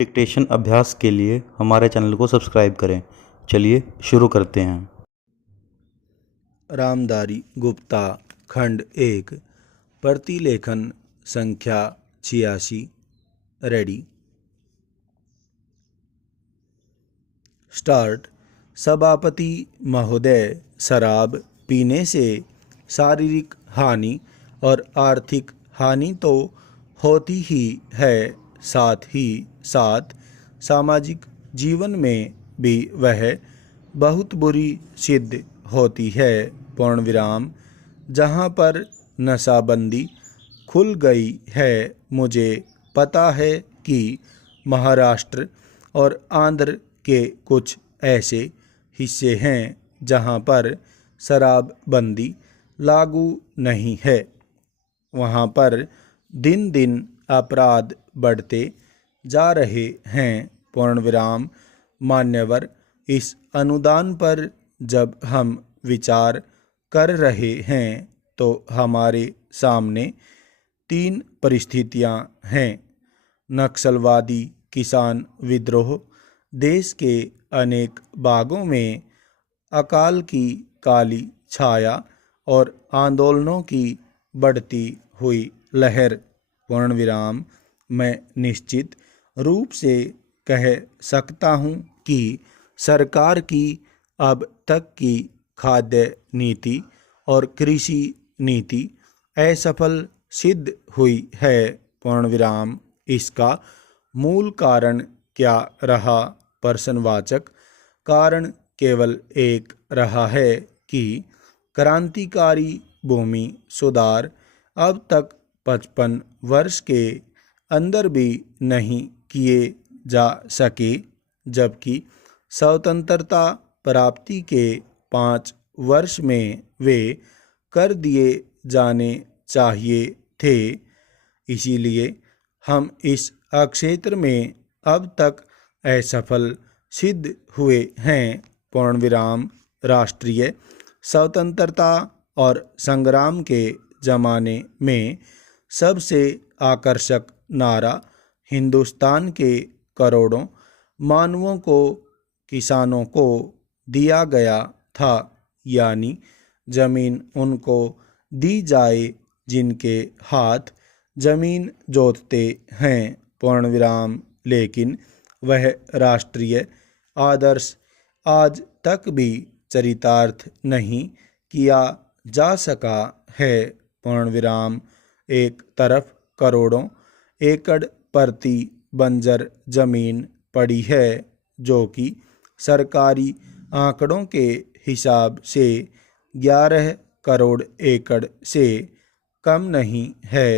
Dictation अभ्यास के लिए हमारे चैनल को सब्सक्राइब करें। चलिए शुरू करते हैं। रामधारी गुप्ता खंड 1 प्रतिलेखन संख्या 86। Ready start. सभापति महोदय, शराब पीने से शारीरिक हानि और आर्थिक हानि तो होती ही है, साथ ही साथ सामाजिक जीवन में भी वह बहुत बुरी सिद्ध होती है। पूर्ण विराम। जहाँ पर नशाबंदी खुल गई है, मुझे पता है कि महाराष्ट्र और आंध्र के कुछ ऐसे हिस्से हैं जहाँ पर शराबबंदी लागू नहीं है। वहाँ पर दिन दिन अपराध बढ़ते जा रहे हैं। पूर्ण विराम। मान्यवर, इस अनुदान पर जब हम विचार कर रहे हैं तो हमारे सामने 3 परिस्थितियां हैं। नक्सलवादी किसान विद्रोह, देश के अनेक भागों में अकाल की काली छाया और आंदोलनों की बढ़ती हुई लहर। पूर्ण विराम। मैं निश्चित रूप से कह सकता हूँ कि सरकार की अब तक की खाद्य नीति और कृषि नीति असफल सिद्ध हुई है। पूर्ण विराम। इसका मूल कारण क्या रहा? प्रश्नवाचक। कारण केवल एक रहा है कि क्रांतिकारी भूमि सुधार अब तक 55 वर्ष के अंदर भी नहीं किए जा सके, जबकि स्वतंत्रता प्राप्ति के 5 वर्ष में वे कर दिए जाने चाहिए थे। इसीलिए हम इस क्षेत्र में अब तक असफल सिद्ध हुए हैं। पूर्ण विराम। राष्ट्रीय स्वतंत्रता और संग्राम के ज़माने में सबसे आकर्षक नारा हिंदुस्तान के करोड़ों मानवों को, किसानों को दिया गया था, यानी जमीन उनको दी जाए जिनके हाथ जमीन जोतते हैं। पूर्ण विराम। लेकिन वह राष्ट्रीय आदर्श आज तक भी चरितार्थ नहीं किया जा सका है। पूर्ण विराम। एक तरफ करोड़ों एकड़ प्रति बंजर जमीन पड़ी है, जो कि सरकारी आंकड़ों के हिसाब से 11 करोड़ एकड़ से कम नहीं है।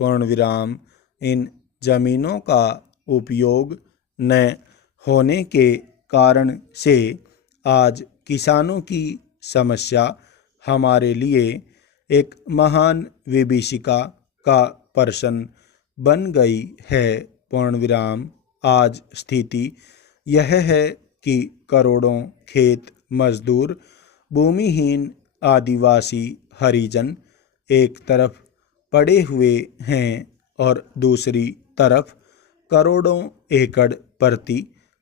पूर्ण विराम। इन जमीनों का उपयोग न होने के कारण से आज किसानों की समस्या हमारे लिए एक महान विभीषिका का प्रश्न बन गई है। पूर्ण विराम। आज स्थिति यह है कि करोड़ों खेत मजदूर, भूमिहीन आदिवासी हरिजन एक तरफ पड़े हुए हैं और दूसरी तरफ करोड़ों एकड़ प्रति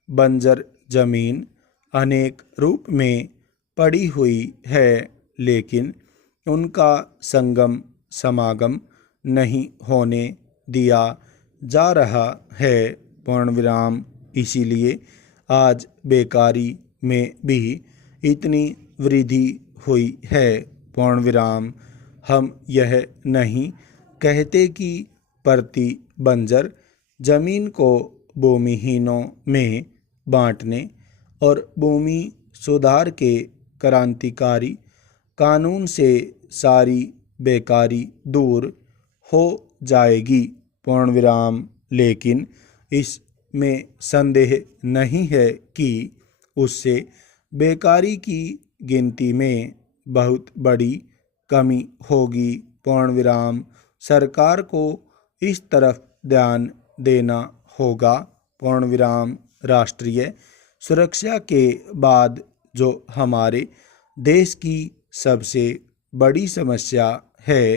बंजर जमीन अनेक रूप में पड़ी हुई है, लेकिन उनका संगम समागम नहीं होने दिया जा रहा है। पूर्ण विराम। इसीलिए आज बेकारी में भी इतनी वृद्धि हुई है। पूर्ण विराम। हम यह नहीं कहते कि प्रति बंजर जमीन को भूमिहीनों में बांटने और भूमि सुधार के क्रांतिकारी कानून से सारी बेकारी दूर हो जाएगी। पूर्ण विराम। लेकिन इसमें संदेह नहीं है कि उससे बेकारी की गिनती में बहुत बड़ी कमी होगी। पूर्ण विराम। सरकार को इस तरफ ध्यान देना होगा। पूर्ण विराम। राष्ट्रीय सुरक्षा के बाद जो हमारे देश की सबसे बड़ी समस्या है,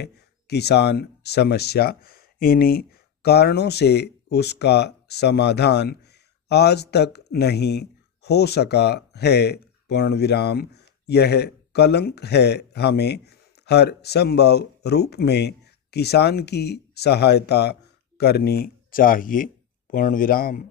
किसान समस्या, इन्हीं कारणों से उसका समाधान आज तक नहीं हो सका है। पूर्णविराम। यह कलंक है। हमें हर संभव रूप में किसान की सहायता करनी चाहिए। पूर्णविराम।